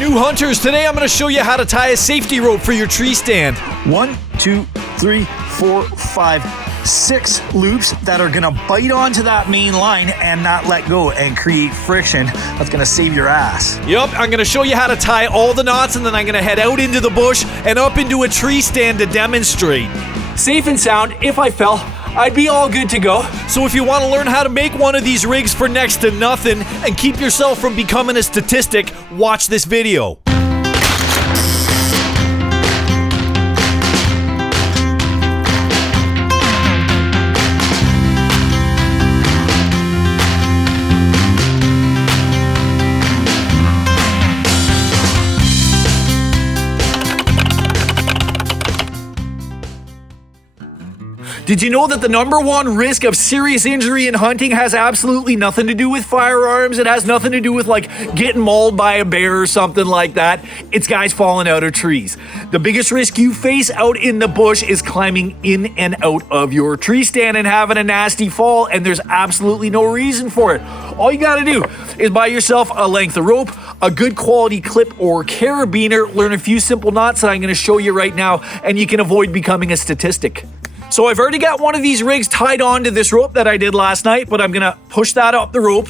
New hunters, today I'm going to show you how to tie a safety rope for your tree stand. 1, 2, 3, 4, 5, 6 loops that are gonna bite onto that main line and not let go and create friction. That's gonna save your ass. Yep, I'm going to show you how to tie all the knots, and then I'm going to head out into the bush and up into a tree stand to demonstrate. Safe and sound, if I fell, I'd be all good to go. So if you want to learn how to make one of these rigs for next to nothing and keep yourself from becoming a statistic, watch this video. Did you know that the #1 risk of serious injury in hunting has absolutely nothing to do with firearms? It has nothing to do with like getting mauled by a bear or something like that. It's guys falling out of trees. The biggest risk you face out in the bush is climbing in and out of your tree stand and having a nasty fall, and there's absolutely no reason for it. All you gotta do is buy yourself a length of rope, a good quality clip or carabiner, learn a few simple knots that I'm gonna show you right now, and you can avoid becoming a statistic. So I've already got one of these rigs tied onto this rope that I did last night, but I'm gonna push that up the rope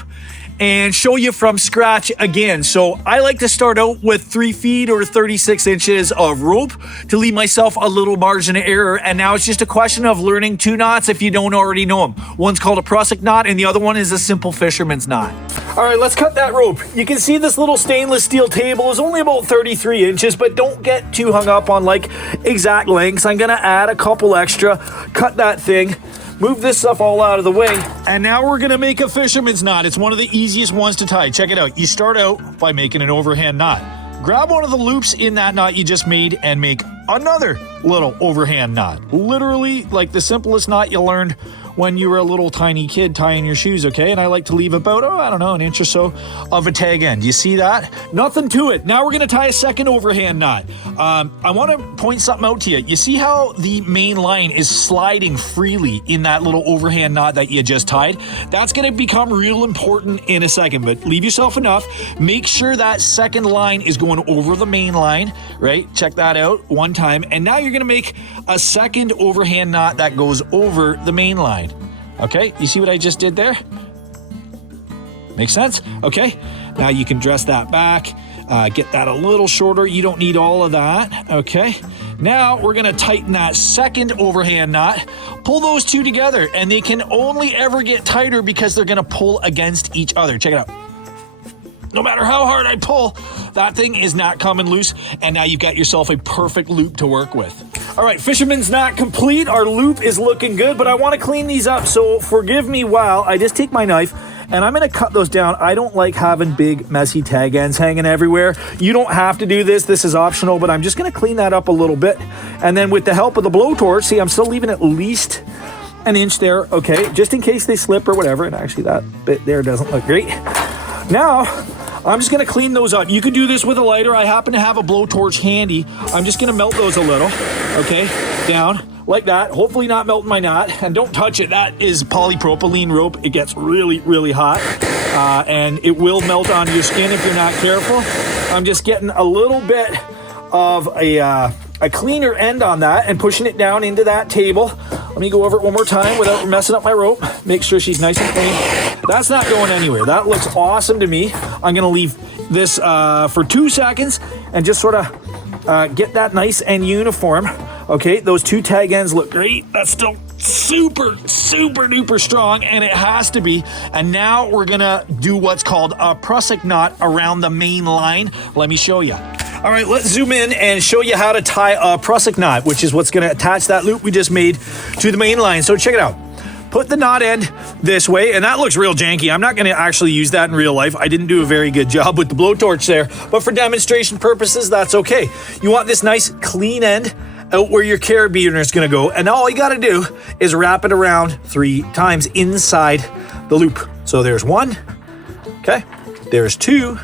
and show you from scratch again. So I like to start out with 3 feet or 36 inches of rope to leave myself a little margin of error. And now it's just a question of learning 2 knots if you don't already know them. One's called a pro-kic knot and the other one is a simple fisherman's knot. All right, let's cut that rope. You can see this little stainless steel table is only about 33 inches, but don't get too hung up on like exact lengths. I'm gonna add a couple extra, cut that thing, move this stuff all out of the way, and now we're gonna make a fisherman's knot. It's one of the easiest ones to tie. Check it out. You start out by making an overhand knot. Grab one of the loops in that knot you just made and make another little overhand knot. Literally like the simplest knot you learned when you were a little tiny kid tying your shoes, okay? And I like to leave about, I don't know, an inch or so of a tag end. You see that? Nothing to it. Now we're gonna tie a second overhand knot. I wanna point something out to you. You see how the main line is sliding freely in that little overhand knot that you just tied? That's gonna become real important in a second, but leave yourself enough. Make sure that second line is going over the main line, right? Check that out one time. And now you're gonna make a second overhand knot that goes over the main line. Okay, you see what I just did there? Makes sense? Okay, now you can dress that back, get that a little shorter. You don't need all of that, okay? Now we're gonna tighten that second overhand knot, pull those two together, and they can only ever get tighter because they're gonna pull against each other. Check it out. No matter how hard I pull, that thing is not coming loose, and now you've got yourself a perfect loop to work with. All right, fisherman's knot complete. Our loop is looking good, but I want to clean these up, so forgive me while I just take my knife and I'm going to cut those down. I don't like having big, messy tag ends hanging everywhere. You don't have to do this. This is optional, but I'm just going to clean that up a little bit. And then with the help of the blowtorch, see, I'm still leaving at least an inch there, okay, just in case they slip or whatever. And actually, that bit there doesn't look great. Now, I'm just gonna clean those up. You could do this with a lighter. I happen to have a blowtorch handy. I'm just gonna melt those a little, okay? Down, like that. Hopefully not melting my knot. And don't touch it. That is polypropylene rope. It gets really, really hot. And it will melt onto your skin if you're not careful. I'm just getting a little bit of a cleaner end on that and pushing it down into that table. Let me go over it one more time without messing up my rope. Make sure she's nice and clean. That's not going anywhere. That looks awesome to me. I'm gonna leave this for 2 seconds and just sort of get that nice and uniform. Okay, those 2 tag ends look great. That's still super, super duper strong, and it has to be. And now we're gonna do what's called a pro-kic knot around the main line. Let me show you. All right, let's zoom in and show you how to tie a pro-kic knot, which is what's gonna attach that loop we just made to the main line. So check it out. Put the knot end this way, and that looks real janky. I'm not gonna actually use that in real life. I didn't do a very good job with the blowtorch there, but for demonstration purposes, that's okay. You want this nice clean end out where your carabiner is gonna go, and all you gotta do is wrap it around 3 times inside the loop. So there's 1, okay, there's 2,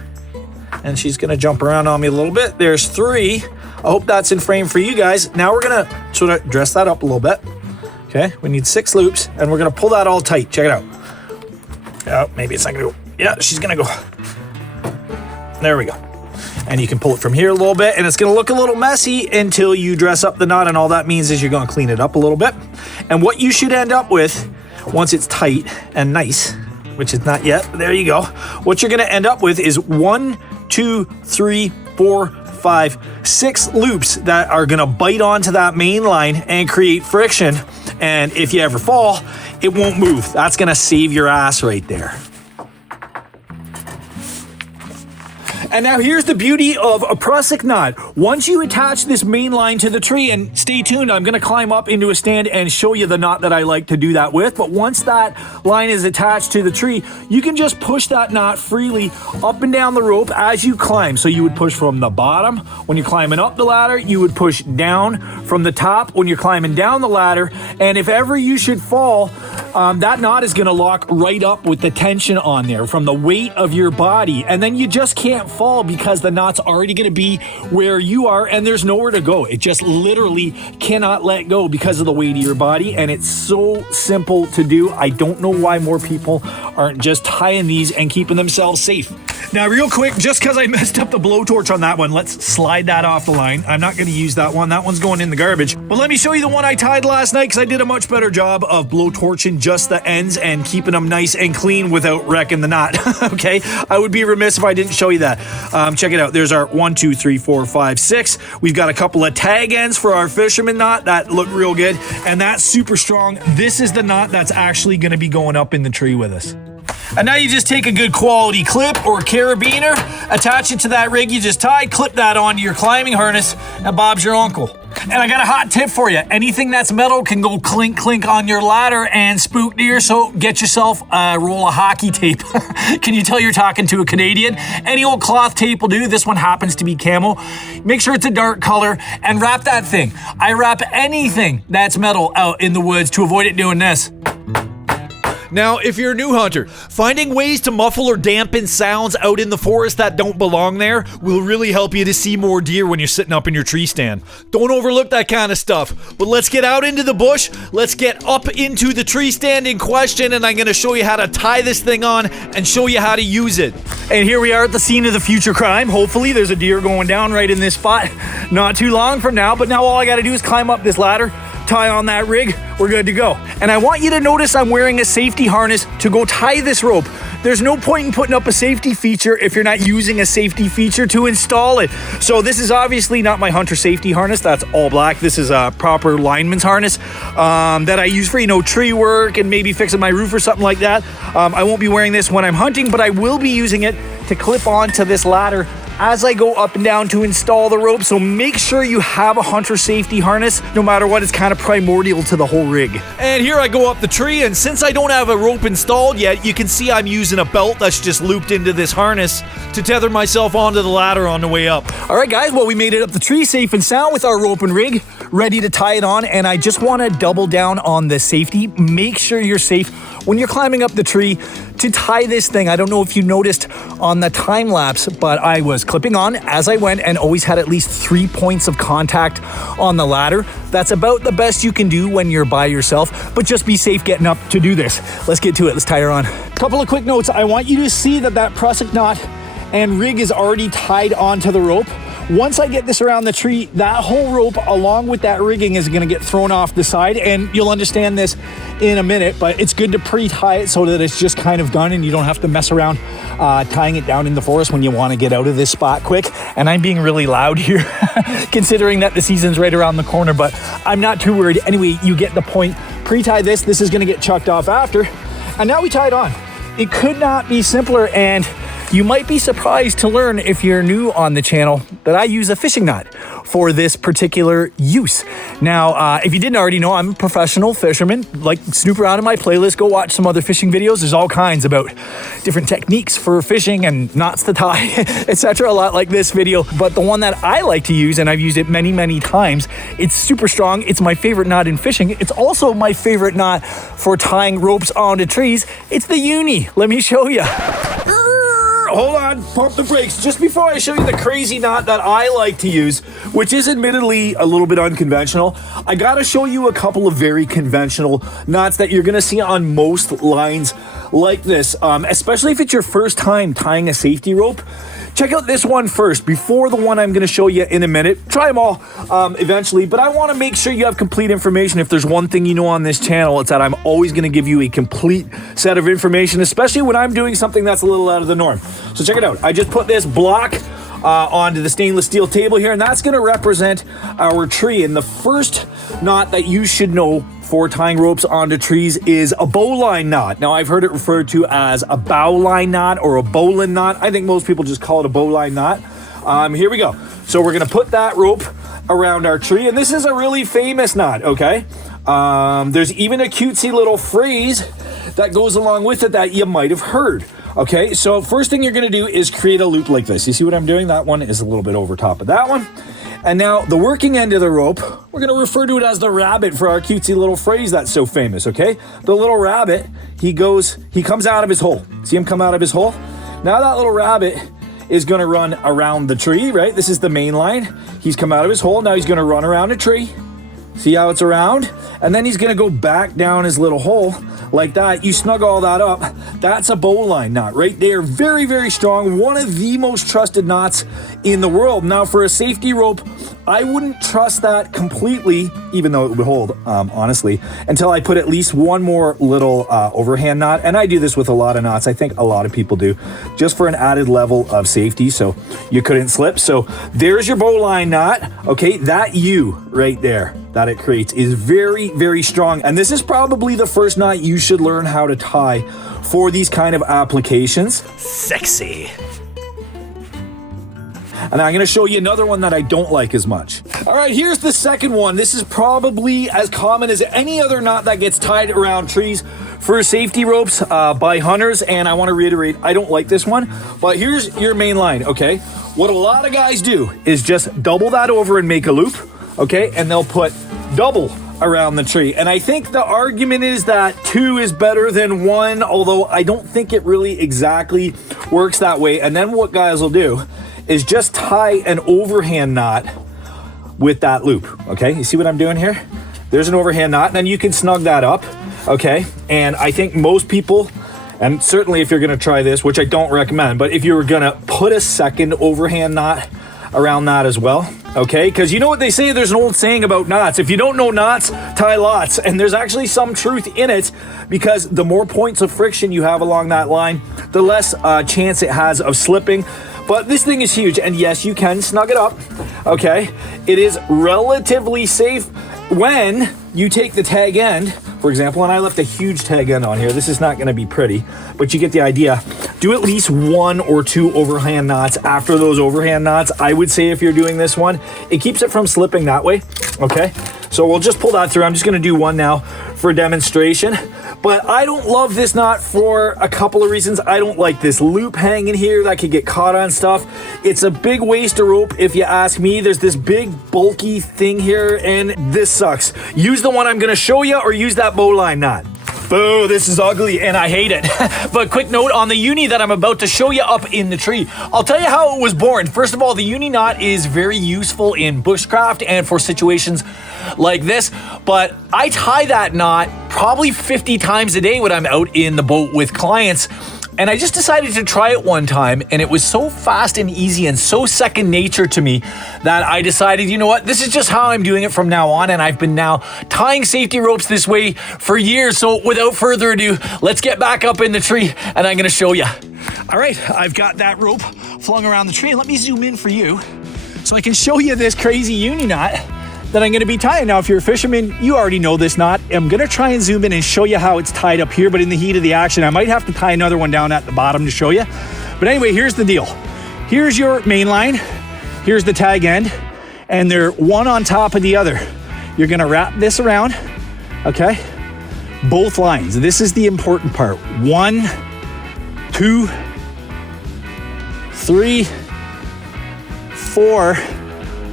and she's gonna jump around on me a little bit. There's 3. I hope that's in frame for you guys. Now we're gonna sort of dress that up a little bit. Okay, we need 6 loops, and we're gonna pull that all tight. Check it out. Oh, maybe it's not gonna go. Yeah, she's gonna go. There we go. And you can pull it from here a little bit, and it's gonna look a little messy until you dress up the knot, and all that means is you're gonna clean it up a little bit. And what you should end up with, once it's tight and nice, which it's not yet, there you go. What you're gonna end up with is 1, 2, 3, 4, 5, 6 loops that are gonna bite onto that main line and create friction. And if you ever fall, it won't move. That's gonna save your ass right there. And now here's the beauty of a prusik knot. Once you attach this main line to the tree, and stay tuned, I'm gonna climb up into a stand and show you the knot that I like to do that with. But once that line is attached to the tree, you can just push that knot freely up and down the rope as you climb. So you would push from the bottom when you're climbing up the ladder, you would push down from the top when you're climbing down the ladder. And if ever you should fall, that knot is gonna lock right up with the tension on there from the weight of your body. And then you just can't fall because the knot's already gonna be where you are and there's nowhere to go. It just literally cannot let go because of the weight of your body, and it's so simple to do. I don't know why more people aren't just tying these and keeping themselves safe. Now, real quick, just because I messed up the blowtorch on that one, let's slide that off the line. I'm not going to use that one. That one's going in the garbage. But let me show you the one I tied last night, because I did a much better job of blowtorching just the ends and keeping them nice and clean without wrecking the knot. Okay? I would be remiss if I didn't show you that. Check it out. There's our 1, 2, 3, 4, 5, 6. We've got a couple of tag ends for our fisherman knot that look real good, and that's super strong. This is the knot that's actually going to be going up in the tree with us. And now you just take a good quality clip or carabiner, attach it to that rig you just tied, clip that onto your climbing harness, and Bob's your uncle. And I got a hot tip for you. Anything that's metal can go clink clink on your ladder and spook deer, so get yourself a roll of hockey tape. Can you tell you're talking to a Canadian? Any old cloth tape will do. This one happens to be camo. Make sure it's a dark color and wrap that thing. I wrap anything that's metal out in the woods to avoid it doing this. Now, if you're a new hunter, finding ways to muffle or dampen sounds out in the forest that don't belong there will really help you to see more deer when you're sitting up in your tree stand. Don't overlook that kind of stuff. But let's get out into the bush, let's get up into the tree stand in question, and I'm going to show you how to tie this thing on and show you how to use it. And here we are at the scene of the future crime. Hopefully there's a deer going down right in this spot not too long from now, but now all I got to do is climb up this ladder, tie on that rig, we're good to go. And I want you to notice I'm wearing a safety harness to go tie this rope. There's no point in putting up a safety feature if you're not using a safety feature to install it. So this is obviously not my hunter safety harness. That's all black. This is a proper lineman's harness that I use for, tree work and maybe fixing my roof or something like that. I won't be wearing this when I'm hunting, but I will be using it to clip onto this ladder as I go up and down to install the rope. So make sure you have a hunter safety harness. No matter what, it's kind of primordial to the whole rig. And here I go up the tree, and since I don't have a rope installed yet, you can see I'm using a belt that's just looped into this harness to tether myself onto the ladder on the way up. All right, guys, well, we made it up the tree safe and sound with our rope and rig, ready to tie it on. And I just want to double down on the safety. Make sure you're safe when you're climbing up the tree to tie this thing. I don't know if you noticed on the time lapse, but I was clipping on as I went and always had at least 3 points of contact on the ladder. That's about the best you can do when you're by yourself, but just be safe getting up to do this. Let's get to it. Let's tie her on. Couple of quick notes. I want you to see that prusik knot and rig is already tied onto the rope. Once I get this around the tree, that whole rope along with that rigging is gonna get thrown off the side, and you'll understand this in a minute, but it's good to pre-tie it so that it's just kind of done and you don't have to mess around tying it down in the forest when you wanna get out of this spot quick. And I'm being really loud here considering that the season's right around the corner, but I'm not too worried. Anyway, you get the point. Pre-tie this. This is gonna get chucked off after. And now we tie it on. It could not be simpler, and you might be surprised to learn, if you're new on the channel, that I use a fishing knot for this particular use. Now, if you didn't already know, I'm a professional fisherman. Like, snoop around in my playlist, go watch some other fishing videos. There's all kinds about different techniques for fishing and knots to tie, etc. A lot like this video. But the one that I like to use, and I've used it many, many times, it's super strong. It's my favorite knot in fishing. It's also my favorite knot for tying ropes onto trees. It's the uni. Let me show you. Hold on, pump the brakes. Just before I show you the crazy knot that I like to use, which is admittedly a little bit unconventional, I gotta show you a couple of very conventional knots that you're gonna see on most lines like this, especially if it's your first time tying a safety rope. check out this one first before the one I'm going to show you in a minute. Try them all eventually, but I want to make sure you have complete information. If there's one thing you know on this channel, it's that I'm always going to give you a complete set of information, especially when I'm doing something that's a little out of the norm. So check it out. I just put this block onto the stainless steel table here, and that's going to represent our tree. And the first knot that you should know for tying ropes onto trees is a bowline knot. Now, I've heard it referred to as a bowline knot or a bowline knot. I think most people just call it a bowline knot. Here we go. So we're going to put that rope around our tree, and this is a really famous knot, okay? There's even a cutesy little phrase that goes along with it that you might have heard. Okay, so first thing you're going to do is create a loop like this. You see what I'm doing? That one is a little bit over top of that one. And now the working end of the rope, we're going to refer to it as the rabbit for our cutesy little phrase that's so famous, okay? The little rabbit, he comes out of his hole. See him come out of his hole? Now that little rabbit is going to run around the tree, right? This is the main line. He's come out of his hole. Now he's going to run around a tree. See how it's around? And then he's going to go back down his little hole like that. You snug all that up. That's a bowline knot right there. Very, very strong. One of the most trusted knots in the world. Now, for a safety rope, I wouldn't trust that completely, even though it would hold, honestly, until I put at least one more little overhand knot. And I do this with a lot of knots. I think a lot of people do, just for an added level of safety, so you couldn't slip. So there's your bowline knot. Okay, that U right there that it creates is very, very strong. And this is probably the first knot you should learn how to tie for these kind of applications. Sexy. And I'm going to show you another one that I don't like as much. All right, here's the second one. This is probably as common as any other knot that gets tied around trees for safety ropes by hunters. And I want to reiterate, I don't like this one. But here's your main line, okay? What a lot of guys do is just double that over and make a loop, okay? And they'll put double around the tree. And I think the argument is that 2 is better than 1, although I don't think it really exactly works that way. And then what guys will do is just tie an overhand knot with that loop, okay? You see what I'm doing here? There's an overhand knot, and then you can snug that up, okay? And I think most people, and certainly if you're gonna try this, which I don't recommend, but if you were gonna put a second overhand knot around that as well, okay? Because you know what they say, there's an old saying about knots. If you don't know knots, tie lots. And there's actually some truth in it, because the more points of friction you have along that line, the less chance it has of slipping. But this thing is huge, and yes, you can snug it up, okay? It is relatively safe when you take the tag end, for example, and I left a huge tag end on here. This is not gonna be pretty, but you get the idea. Do at least 1 or 2 overhand knots after those overhand knots. I would say if you're doing this one, it keeps it from slipping that way, okay? So we'll just pull that through. I'm just gonna do one now for demonstration. But I don't love this knot for a couple of reasons. I don't like this loop hanging here that could get caught on stuff. It's a big waste of rope if you ask me. There's this big bulky thing here, and this sucks. Use the one I'm gonna show you, or use that bowline knot. Boo, this is ugly and I hate it. But quick note on the uni that I'm about to show you up in the tree. I'll tell you how it was born. First of all, the uni knot is very useful in bushcraft and for situations like this, but I tie that knot probably 50 times a day when I'm out in the boat with clients. And I just decided to try it one time, and it was so fast and easy and so second nature to me that I decided, you know what, this is just how I'm doing it from now on, and I've been now tying safety ropes this way for years. So without further ado, let's get back up in the tree, and I'm gonna show you. All right, I've got that rope flung around the tree, and let me zoom in for you so I can show you this crazy uni knot that I'm gonna be tying. Now, if you're a fisherman, you already know this knot. I'm gonna try and zoom in and show you how it's tied up here, but in the heat of the action, I might have to tie another one down at the bottom to show you. But anyway, here's the deal. Here's your main line, here's the tag end, and they're one on top of the other. You're gonna wrap this around, okay? Both lines. This is the important part. 1, 2, 3, 4,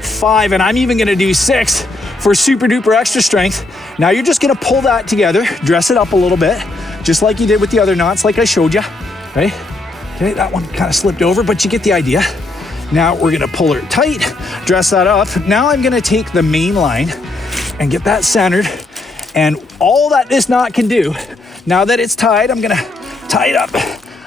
5, and I'm even gonna do 6 for super duper extra strength. Now you're just gonna pull that together, dress it up a little bit, just like you did with the other knots, like I showed you, right? Okay, that one kind of slipped over, but you get the idea. Now we're gonna pull her tight, dress that up. Now I'm gonna take the main line and get that centered, and all that this knot can do, now that it's tied, I'm gonna tie it up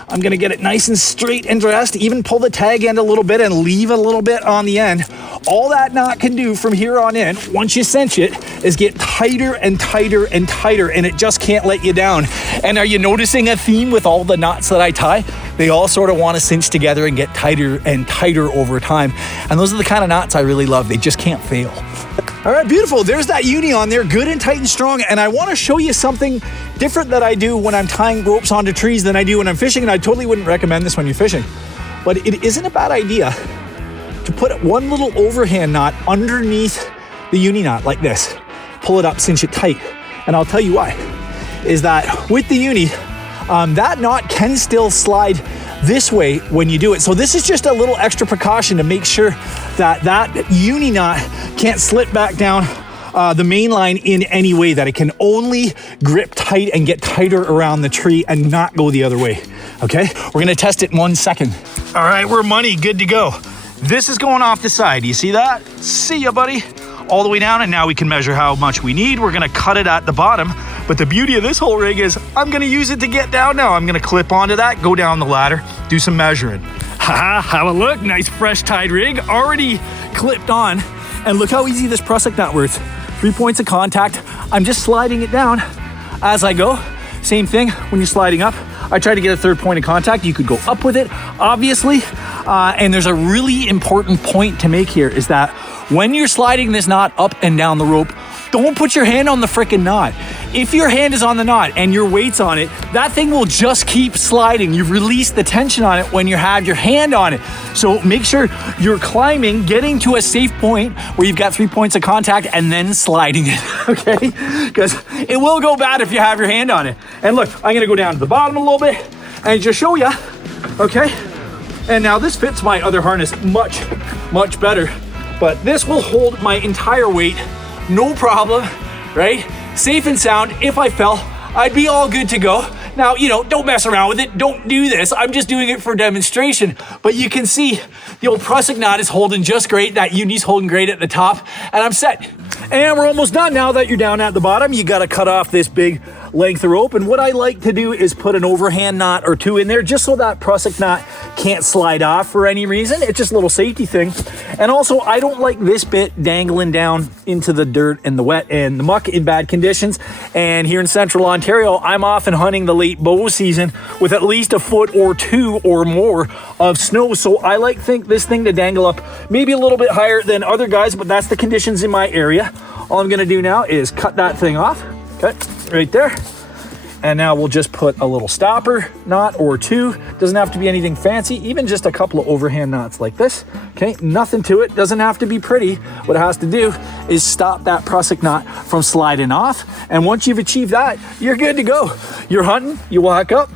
I'm gonna get it nice and straight and dressed, even pull the tag end a little bit and leave a little bit on the end. All that knot can do from here on in, once you cinch it, is get tighter and tighter and tighter, and it just can't let you down. And are you noticing a theme with all the knots that I tie? They all sort of want to cinch together and get tighter and tighter over time. And those are the kind of knots I really love. They just can't fail. All right, beautiful. There's that uni on there, good and tight and strong. And I want to show you something different that I do when I'm tying ropes onto trees than I do when I'm fishing. And I totally wouldn't recommend this when you're fishing. But it isn't a bad idea to put one little overhand knot underneath the uni knot like this. Pull it up, cinch it tight. And I'll tell you why. Is that with the uni, that knot can still slide this way when you do it. So this is just a little extra precaution to make sure that that uni knot can't slip back down the main line in any way, that it can only grip tight and get tighter around the tree and not go the other way. Okay, we're gonna test it in 1 second. All right, we're money, good to go. This is going off the side, you see that? See ya, buddy. All the way down, and now we can measure how much we need. We're gonna cut it at the bottom, but the beauty of this whole rig is I'm gonna use it to get down now. I'm gonna clip onto that, go down the ladder, do some measuring. Haha, have a look, nice fresh tied rig, already clipped on, and look how easy this prusik knot works. 3 points of contact, I'm just sliding it down as I go. Same thing when you're sliding up. I try to get a 3rd point of contact. You could go up with it, obviously. And there's a really important point to make here, is that when you're sliding this knot up and down the rope, don't put your hand on the frickin' knot. If your hand is on the knot and your weight's on it, that thing will just keep sliding. You've released the tension on it when you have your hand on it. So make sure you're climbing, getting to a safe point where you've got 3 points of contact and then sliding it, okay? Because it will go bad if you have your hand on it. And look, I'm gonna go down to the bottom a little bit and just show you, okay? And now this fits my other harness much, much better, but this will hold my entire weight, no problem, right? Safe and sound. If I fell, I'd be all good to go. Now, you know, don't mess around with it. Don't do this. I'm just doing it for demonstration. But you can see the old prusik knot is holding just great. That uni's holding great at the top, and I'm set. And we're almost done. Now that you're down at the bottom, you got to cut off this big length of rope. And what I like to do is put an overhand knot or two in there just so that prusik knot can't slide off for any reason. It's just a little safety thing. And also, I don't like this bit dangling down into the dirt and the wet and the muck in bad conditions. And here in central Ontario, I'm often hunting the late bow season with at least a foot or two or more of snow. So I like this thing to dangle up maybe a little bit higher than other guys, but that's the conditions in my area. All I'm gonna do now is cut that thing off, okay, right there. And now we'll just put a little stopper knot or two. Doesn't have to be anything fancy, even just a couple of overhand knots like this. Okay, nothing to it, doesn't have to be pretty. What it has to do is stop that prusik knot from sliding off. And once you've achieved that, you're good to go. You're hunting, you walk up,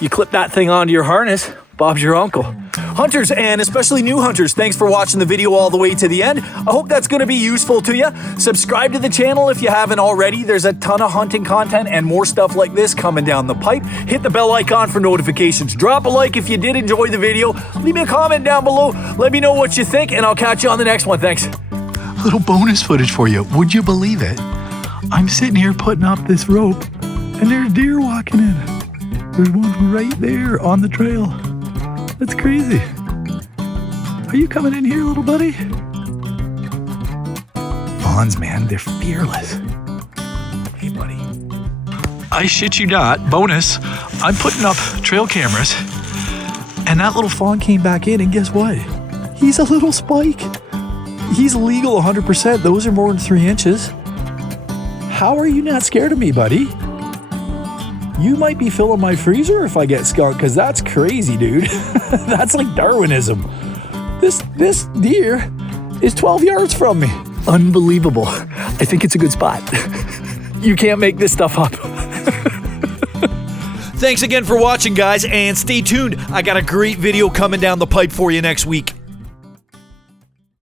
you clip that thing onto your harness, Bob's your uncle. Hunters, and especially new hunters, thanks for watching the video all the way to the end. I hope that's going to be useful to you. Subscribe to the channel if you haven't already. There's a ton of hunting content and more stuff like this coming down the pipe. Hit the bell icon for notifications. Drop a like if you did enjoy the video. Leave me a comment down below. Let me know what you think, and I'll catch you on the next one. Thanks. Little bonus footage for you. Would you believe it? I'm sitting here putting up this rope, and there's deer walking in. There's one right there on the trail. That's crazy. Are you coming in here, little buddy? Fawns, man, they're fearless. Hey, buddy. I shit you not, bonus, I'm putting up trail cameras, and that little fawn came back in, and guess what? He's a little spike. He's legal 100%. Those are more than 3 inches. How are you not scared of me, buddy? You might be filling my freezer if I get skunked, because that's crazy, dude. That's like Darwinism. This deer is 12 yards from me. Unbelievable. I think it's a good spot. You can't make this stuff up. Thanks again for watching, guys, and stay tuned. I got a great video coming down the pipe for you next week.